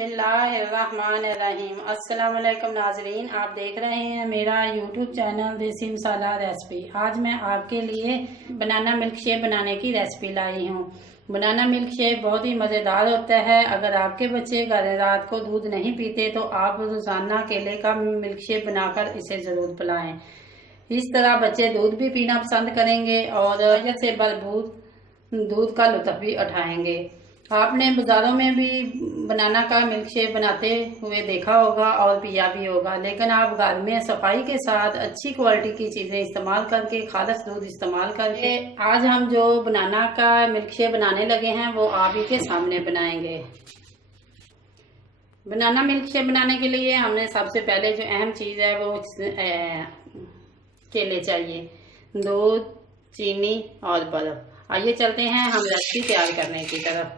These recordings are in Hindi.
बिस्मिल्लाहिर्रहमानिर्रहीम। अस्सलाम वालेकुम नाजरीन, आप देख रहे हैं मेरा यूट्यूब चैनल देसी मसाला रेसिपी। आज मैं आपके लिए बनाना मिल्क शेक बनाने की रेसिपी लाई हूँ। बनाना मिल्क शेक बहुत ही मज़ेदार होता है। अगर आपके बच्चे रात को दूध नहीं पीते तो आप रोजाना केले का मिल्क शेक बनाकर इसे ज़रूर पिलाएं। इस तरह बच्चे दूध भी पीना पसंद करेंगे और वजह से भरपूर दूध का लुत्फ भी उठाएंगे। आपने बाजारों में भी बनाना का मिल्क शेक बनाते हुए देखा होगा और पिया भी होगा, लेकिन आप घर में सफाई के साथ अच्छी क्वालिटी की चीजें इस्तेमाल करके, खालिस दूध इस्तेमाल करके आज हम जो बनाना का मिल्क शेक बनाने लगे हैं वो आप ही के सामने बनाएंगे। बनाना मिल्क शेक बनाने के लिए हमने सबसे पहले जो अहम चीज है वो केले चाहिए, दूध, चीनी और बर्फ। आइए चलते हैं हम रेसिपी तैयार करने की तरफ।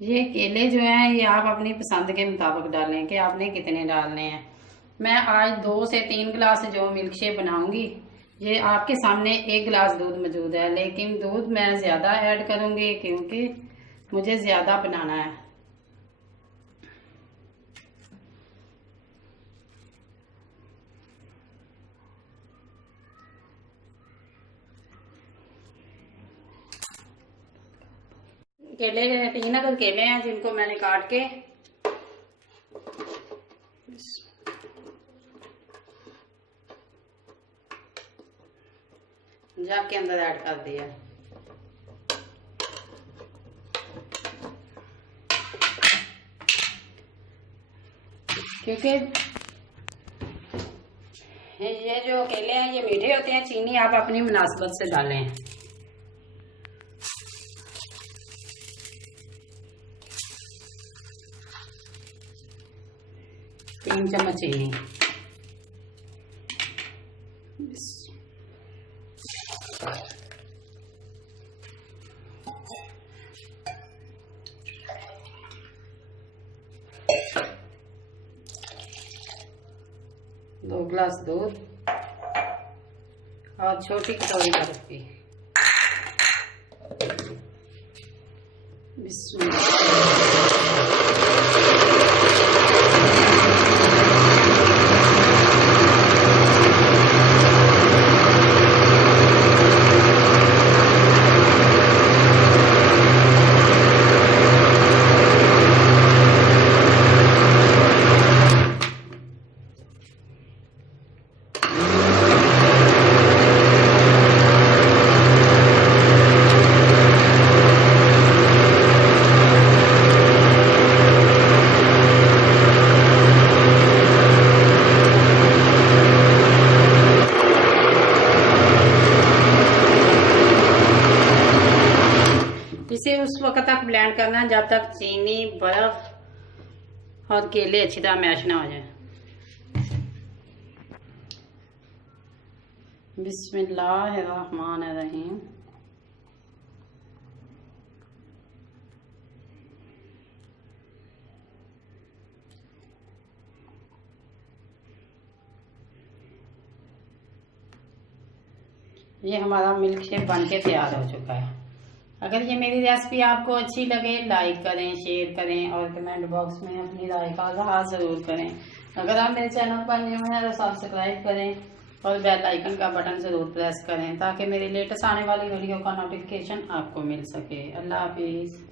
ये केले जो हैं ये आप अपनी पसंद के मुताबिक डालें कि आपने कितने डालने हैं। मैं आज 2 से 3 गिलास जो मिल्क शेक बनाऊंगी, ये आपके सामने 1 गिलास दूध मौजूद है, लेकिन दूध मैं ज़्यादा ऐड करूंगी क्योंकि मुझे ज़्यादा बनाना है। केले 3 अदद केले हैं जिनको मैंने काट के जग के अंदर ऐड कर दिया। क्योंकि ये जो केले हैं ये मीठे होते हैं, चीनी आप अपनी मुनासिबत से डालें। तीन चम्मच चीनी, दो गिलास दूध और छोटी कटोरी बर्फ की। इसे उस वक्त तक ब्लेंड करना जब तक चीनी, बर्फ और केले अच्छी तरह मैश ना हो जाए। बिस्मिल्लाहिर्रहमानिर्रहीम। ये हमारा मिल्क शेक बनके तैयार हो चुका है। अगर ये मेरी रेसिपी आपको अच्छी लगे लाइक करें, शेयर करें और कमेंट बॉक्स में अपनी राय का इज़हार ज़रूर करें। अगर आप मेरे चैनल पर न्यू हैं तो सब्सक्राइब करें और बेल आइकन का बटन ज़रूर प्रेस करें ताकि मेरी लेटेस्ट आने वाली वीडियो का नोटिफिकेशन आपको मिल सके। अल्लाह हाफिज़।